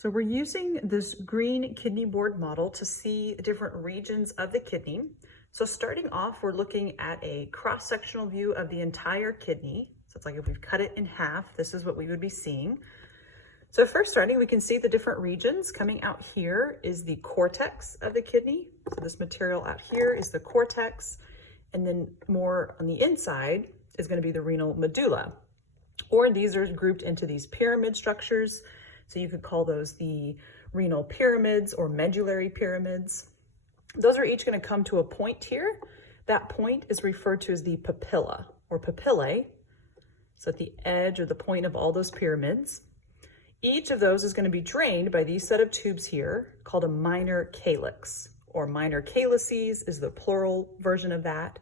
So we're using this green kidney board model to see different regions of the kidney. So starting off, we're looking at a cross-sectional view of the entire kidney. So it's like if we've cut it in half, this is what we would be seeing. So first starting, we can see the different regions. Coming out here is the cortex of the kidney. So this material out here is the cortex. And then more on the inside is going to be the renal medulla. Or these are grouped into these pyramid structures. So you could call those the renal pyramids or medullary pyramids. Those are each going to come to a point here. That point is referred to as the papilla or papillae. So at the edge or the point of all those pyramids. Each of those is going to be drained by these set of tubes here called a minor calyx, or minor calyces is the plural version of that.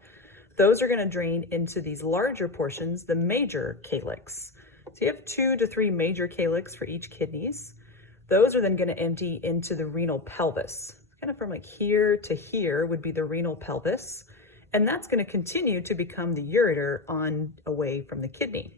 Those are going to drain into these larger portions, the major calyx. So you have 2 to 3 major calyx for each kidneys. Those are then going to empty into the renal pelvis. Kind of from like here to here would be the renal pelvis. And that's going to continue to become the ureter on away from the kidney.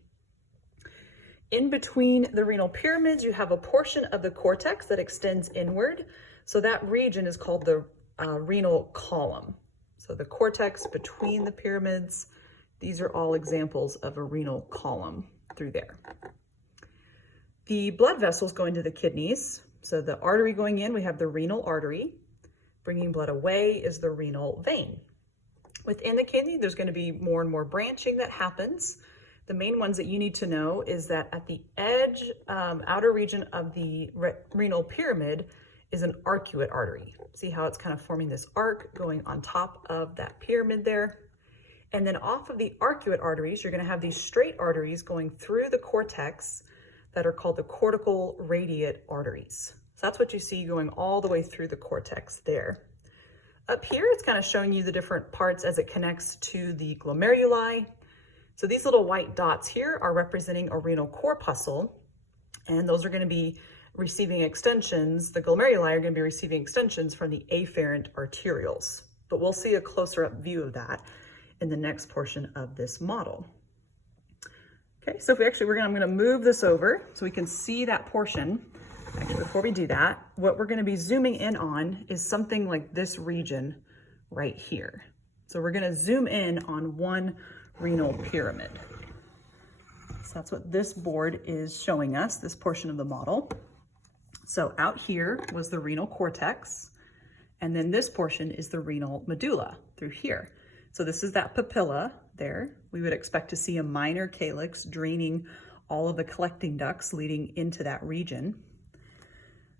In between the renal pyramids, you have a portion of the cortex that extends inward. So that region is called the renal column. So the cortex between the pyramids, these are all examples of a renal column through there. The blood vessels go into the kidneys. So the artery going in, we have the renal artery. Bringing blood away is the renal vein. Within the kidney, there's going to be more and more branching that happens. The main ones that you need to know is that at the edge, outer region of the renal pyramid is an arcuate artery. See how it's kind of forming this arc going on top of that pyramid there. And then off of the arcuate arteries, you're going to have these straight arteries going through the cortex that are called the cortical radiate arteries. So that's what you see going all the way through the cortex there. Up here, it's kind of showing you the different parts as it connects to the glomeruli. So these little white dots here are representing a renal corpuscle, and those are going to be receiving extensions. The glomeruli are going to be receiving extensions from the afferent arterioles, but we'll see a closer up view of that in the next portion of this model. Okay, so if I'm going to move this over so we can see that portion. Actually, before we do that, what we're going to be zooming in on is something like this region right here. So we're going to zoom in on one renal pyramid. So that's what this board is showing us, this portion of the model. So out here was the renal cortex, and then this portion is the renal medulla through here. So this is that papilla there. We would expect to see a minor calyx draining all of the collecting ducts leading into that region.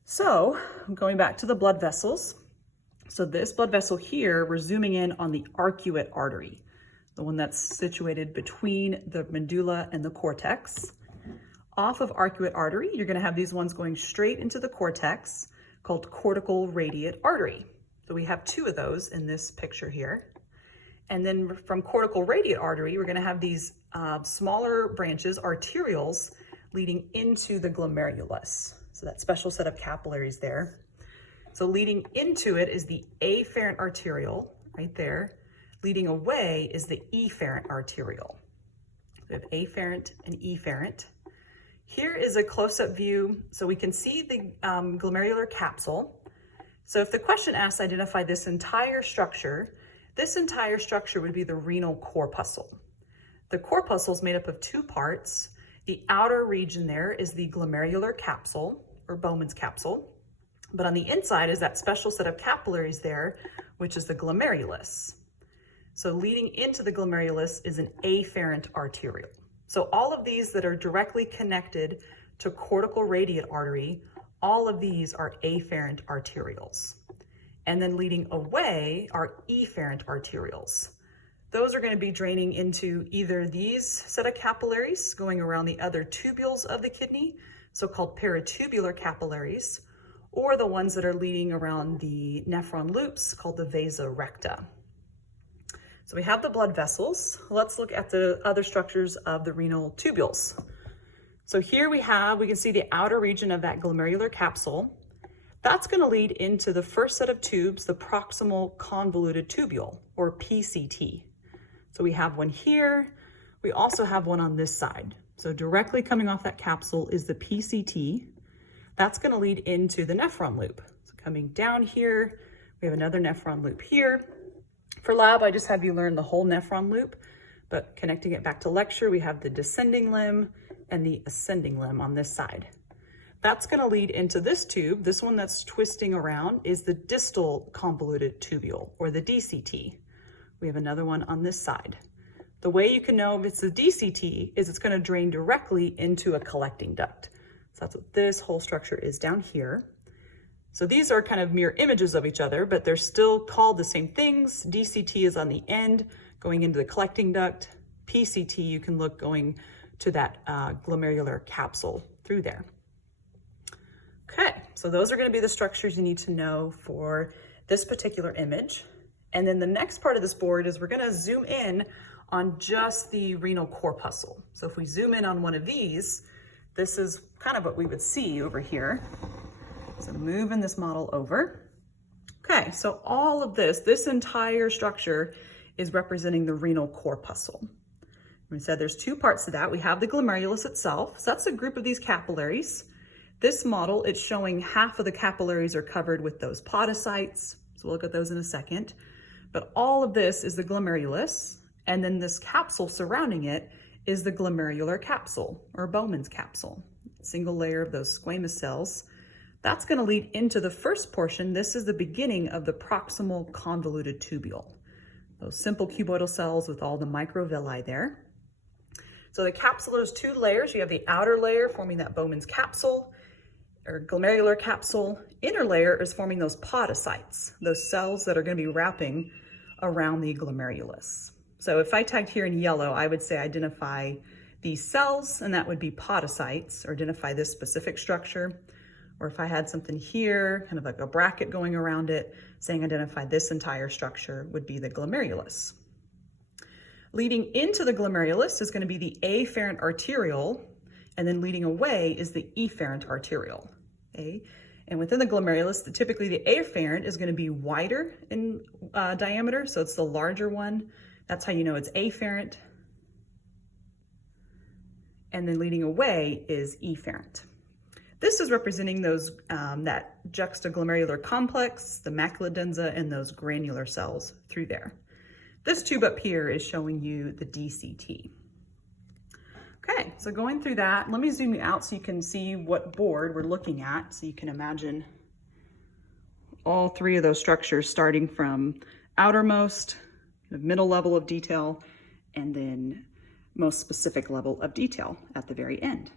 So going back to the blood vessels. So this blood vessel here, we're zooming in on the arcuate artery, the one that's situated between the medulla and the cortex. Off of arcuate artery, you're going to have these ones going straight into the cortex called cortical radiate artery. So we have 2 of those in this picture here. And then from cortical radiate artery, we're going to have these smaller branches, arterioles, leading into the glomerulus. So that special set of capillaries there. So leading into it is the afferent arteriole right there. Leading away is the efferent arteriole. We have afferent and efferent. Here is a close-up view so we can see the glomerular capsule. So if the question asks identify this entire structure would be the renal corpuscle. The corpuscle is made up of 2 parts. The outer region there is the glomerular capsule or Bowman's capsule. But on the inside is that special set of capillaries there, which is the glomerulus. So leading into the glomerulus is an afferent arteriole. So all of these that are directly connected to cortical radiate artery, all of these are afferent arterioles. And then leading away are efferent arterioles. Those are going to be draining into either these set of capillaries going around the other tubules of the kidney, so-called peritubular capillaries, or the ones that are leading around the nephron loops called the vasa recta. So we have the blood vessels. Let's look at the other structures of the renal tubules. So here we can see the outer region of that glomerular capsule. That's going to lead into the first set of tubes, the proximal convoluted tubule, or PCT. So we have one here. We also have one on this side. So directly coming off that capsule is the PCT. that's going to lead into the Nephron Loop. So coming down here, we have another Nephron Loop here. For lab, I just have you learn the whole Nephron Loop, but connecting it back to lecture, we have the descending limb and the ascending limb on this side. That's going to lead into this tube. This one that's twisting around is the distal convoluted tubule, or the DCT. We have another one on this side. The way you can know if it's the DCT is it's going to drain directly into a collecting duct. So that's what this whole structure is down here. So these are kind of mirror images of each other, but they're still called the same things. DCT is on the end, going into the collecting duct. PCT, you can look going to that glomerular capsule through there. Okay, so those are going to be the structures you need to know for this particular image. And then the next part of this board is we're going to zoom in on just the renal corpuscle. So if we zoom in on one of these, this is kind of what we would see over here. So moving this model over. Okay, so all of this entire structure is representing the renal corpuscle. We said there's two parts to that. We have the glomerulus itself. So that's a group of these capillaries. This model, it's showing half of the capillaries are covered with those podocytes. So we'll look at those in a second. But all of this is the glomerulus. And then this capsule surrounding it is the glomerular capsule, or Bowman's capsule. Single layer of those squamous cells. That's going to lead into the first portion. This is the beginning of the proximal convoluted tubule. Those simple cuboidal cells with all the microvilli there. So the capsule is two layers. You have the outer layer forming that Bowman's capsule, or glomerular capsule. Inner layer is forming those podocytes, those cells that are going to be wrapping around the glomerulus. So if I tagged here in yellow, I would say identify these cells, and that would be podocytes, or identify this specific structure. Or if I had something here, kind of like a bracket going around it, saying identify this entire structure, would be the glomerulus. Leading into the glomerulus is going to be the afferent arteriole, and then leading away is the efferent arteriole. Okay? And within the glomerulus, typically the afferent is going to be wider in diameter, so it's the larger one. That's how you know it's afferent. And then leading away is efferent. This is representing those that juxtaglomerular complex, the macula densa, and those granular cells through there. This tube up here is showing you the DCT. Okay, so going through that, let me zoom you out so you can see what board we're looking at, so you can imagine all three of those structures starting from outermost, middle level of detail, and then most specific level of detail at the very end.